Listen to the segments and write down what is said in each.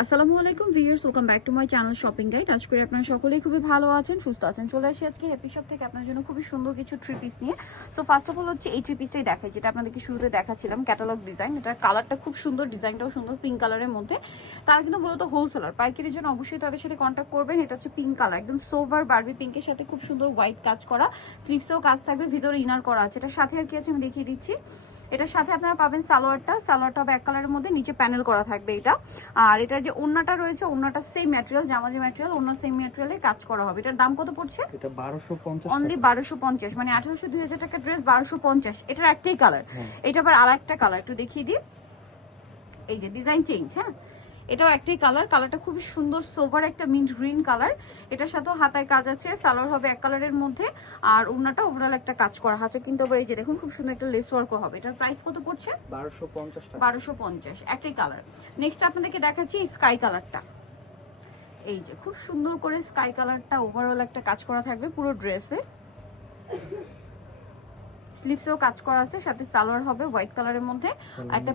আসসালামু আলাইকুম viewers, welcome back to my channel shopping guide. আজ করে আপনারা সকলেই খুবই ভালো আছেন, সুস্থ আছেন। চলে আসি আজকে হ্যাপি শপ থেকে আপনার জন্য খুবই সুন্দর কিছু থ্রি পিস নিয়ে। সো ফার্স্ট অফ অল হচ্ছে এই থ্রি পিসটাই দেখাই, যেটা আপনাদেরকে শুরুতে দেখাচ্ছিলাম, ক্যাটালগ ডিজাইন। এটা কালারটা খুব সুন্দর, ডিজাইনটাও সুন্দর, পিঙ্ক কালারের মধ্যে। তারা কিন্তু মূলত হোলসেলার, পাইকারির জন্য অবশ্যই তাদের সাথে কন্ট্যাক্ট করবেন। এটা হচ্ছে পিঙ্ক কালার, একদম সোভার বারবি পিঙ্কের সাথে খুব সুন্দর হোয়াইট কাজ করা, স্লিভসেও কাজ থাকবে, ভিতরে ইনার করা আছে। এটার সাথে আর কি আছে আমি দেখিয়ে দিচ্ছি। এটার সাথে আপনারা পাবেন সালোয়ারটা হবে এক কালারের মধ্যে, নিচে প্যানেল করা থাকবে এটা। আর এটার যে ওন্নাটা রয়েছে, ওন্নাটা সেম ম্যাটেরিয়াল, জামা যে ম্যাটেরিয়াল, ওন্না সেম ম্যাটেরিয়ালে কাজ করা হবে। এটার দাম কত পড়ছে? এটা 1250, অনলি 1250, মানে 1800-2000 টাকা ড্রেস 1250। এটার একটাই কালার, এটা আবার আরেকটা কালার একটু দেখিয়ে দিই। এই যে ডিজাইন চেঞ্জ, হ্যাঁ, এটাও একটাই কালার। কালারটা খুবই সুন্দর, সোভার একটা মিন্ট গ্রিন কালার। এটার সাথেও হাতায় কাজ আছে, সালোয়ার হবে এক কালারের মধ্যে, আর ওন্নাটা ওভারঅল একটা কাজ করা আছে। কিন্তু আবার এই যে দেখুন খুব সুন্দর একটা লেস ওয়ার্কও হবে। এটার প্রাইস কত পড়ছে? 1250 টাকা। 1250, একটাই কালার। নেক্সট আপনাদেরকে দেখাচ্ছি স্কাই কালারটা। এই যে খুব সুন্দর করে স্কাই কালারটা ওভারঅল একটা কাজ করা থাকবে পুরো ড্রেসে, স্লিভসেও কাজ করা আছে, সাথে সালোয়ার হবে হোয়াইট কালারের মধ্যে, একটা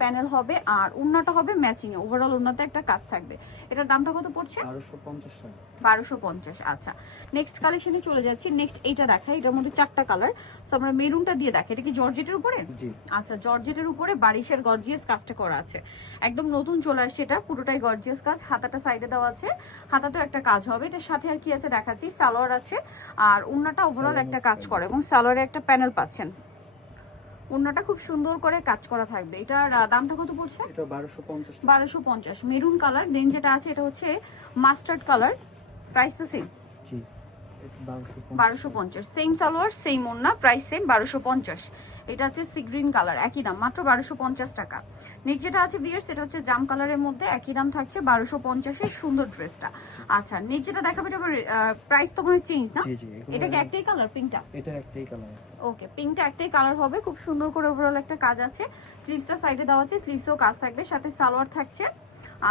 প্যানেল হবে, আর ওন্নাটা হবে ম্যাচিং এ। ওভারঅল ওন্নাতে একটা কাজ থাকবে। এটার দামটা কত পড়ছে? 1250 টাকা। 1250। আচ্ছা, নেক্সট কালেকশনে চলে যাচ্ছি। নেক্সট এইটা দেখাই, এটার মধ্যে চারটা কালার। সো আমরা মেরুনটা দিয়ে দেখাই। এটা কি জর্জেটের উপরে? জি। আচ্ছা, জর্জেটের উপরে বারিশের গর্জিয়াস কাজটা করা আছে, একদম নতুন চলে আসছে। এটা পুরোটাই গর্জিয়াস কাজ, হাতাটা সাইডে দেওয়া আছে, হাতাতেও একটা কাজ হবে। এটার সাথে আর কি আছে দেখাচ্ছি, সালোয়ার আছে, আর ওন্নাটা ওভারঅল একটা কাজ করে, এবং সালোয়ারে একটা প্যানেল পাচ্ছেন। ওন্নাটা খুব সুন্দর করে কাজ করা থাকবে। এটার দামটা কত পড়ছে? এটা 1250 টাকা। 1250। মেরুন কালার, দেন যেটা আছে এটা হচ্ছে মাস্টার্ড কালার, প্রাইস তো সেম। জি, এটা 1250, সেম সালোয়ার সেম ওন্না, প্রাইস সেম 1250। এটা আছে সি গ্রিন কালার, একই দাম, মাত্র 1250 টাকা। নেক্সট যেটা আছে বিয়ার্স, এটা হচ্ছে জাম কালারের মধ্যে, একই দাম থাকছে 1250 এর সুন্দর ড্রেসটা। আচ্ছা, নেক্সট যেটা দেখাবো, এটা প্রাইস তো মনে চেঞ্জ না? জি জি, এটা কি একটাই কালার পিঙ্কটা? এটা একটাই কালার। ওকে, পিঙ্কটা একটাই কালার হবে, খুব সুন্দর করে ওভারঅল একটা কাজ আছে। স্লিভসটা সাইডে দেওয়া আছে, স্লিভসেও কাজ থাকবে, সাথে সালোয়ার থাকছে,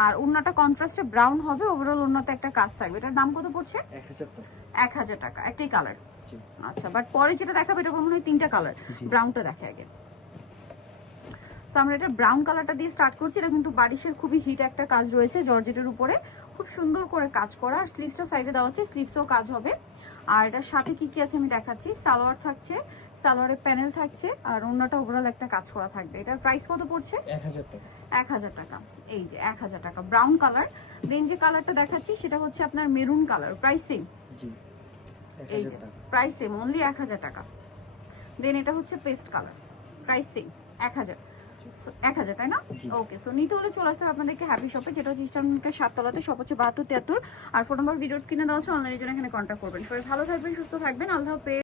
আর ওন্নাটা কন্ট্রাস্টে ব্রাউন হবে, ওভারঅল ওন্নাতে একটা কাজ থাকবে। এটার দাম কত পড়ছে? 1000 টাকা। 1000 টাকা, একটাই কালার। জি। আচ্ছা, বাট পরে যেটা দেখাবো এটা মনে হয় তিনটা কালার। ব্রাউনটা দেখে আগে। সো আমরা এটা ব্রাউন কালারটা দিয়ে স্টার্ট করছি। এটা কিন্তু বারিশের খুবই হিট একটা কাজ রয়েছে, জর্জেটের উপরে খুব সুন্দর করে কাজ করা, আর স্লিভসটা সাইডে দেওয়া আছে, স্লিভসেও কাজ হবে। আর এটার সাথে কি কি আছে আমি দেখাচ্ছি। সালোয়ার থাকছে, সালোয়ারের প্যানেল থাকছে, আর অন্যটা ওভারঅল একটা কাজ করা থাকবে। এটার প্রাইস কত পড়ছে? 1000 টাকা। 1000 টাকা। এই যে 1000 টাকা, ব্রাউন কালার। দেন যে কালারটা দেখাচ্ছি সেটা হচ্ছে আপনার মেরুন কালার, প্রাইস সেম। জি, এই 1000 যে টাকা। প্রাইস সেম, অনলি 1000 টাকা। দেন এটা হচ্ছে পেস্ট কালার, প্রাইস সেম 1000। 1000, তাই না? ওকে, সো নিতে হলে চলে আসতে হবে আপনাদেরকে হ্যাপি শপে, যেটা হচ্ছে ইস্টার্নকে 7 তলাতে, শপ হচ্ছে 7273। আর ফোন নাম্বার ভিডিওর স্ক্রিনে দেওয়া আছে, অনলাইনের জন্য এখানে কন্ট্যাক্ট করবেন। সবাই ভালো থাকবেন, সুস্থ থাকবেন, আল্লাহ হাফেজ।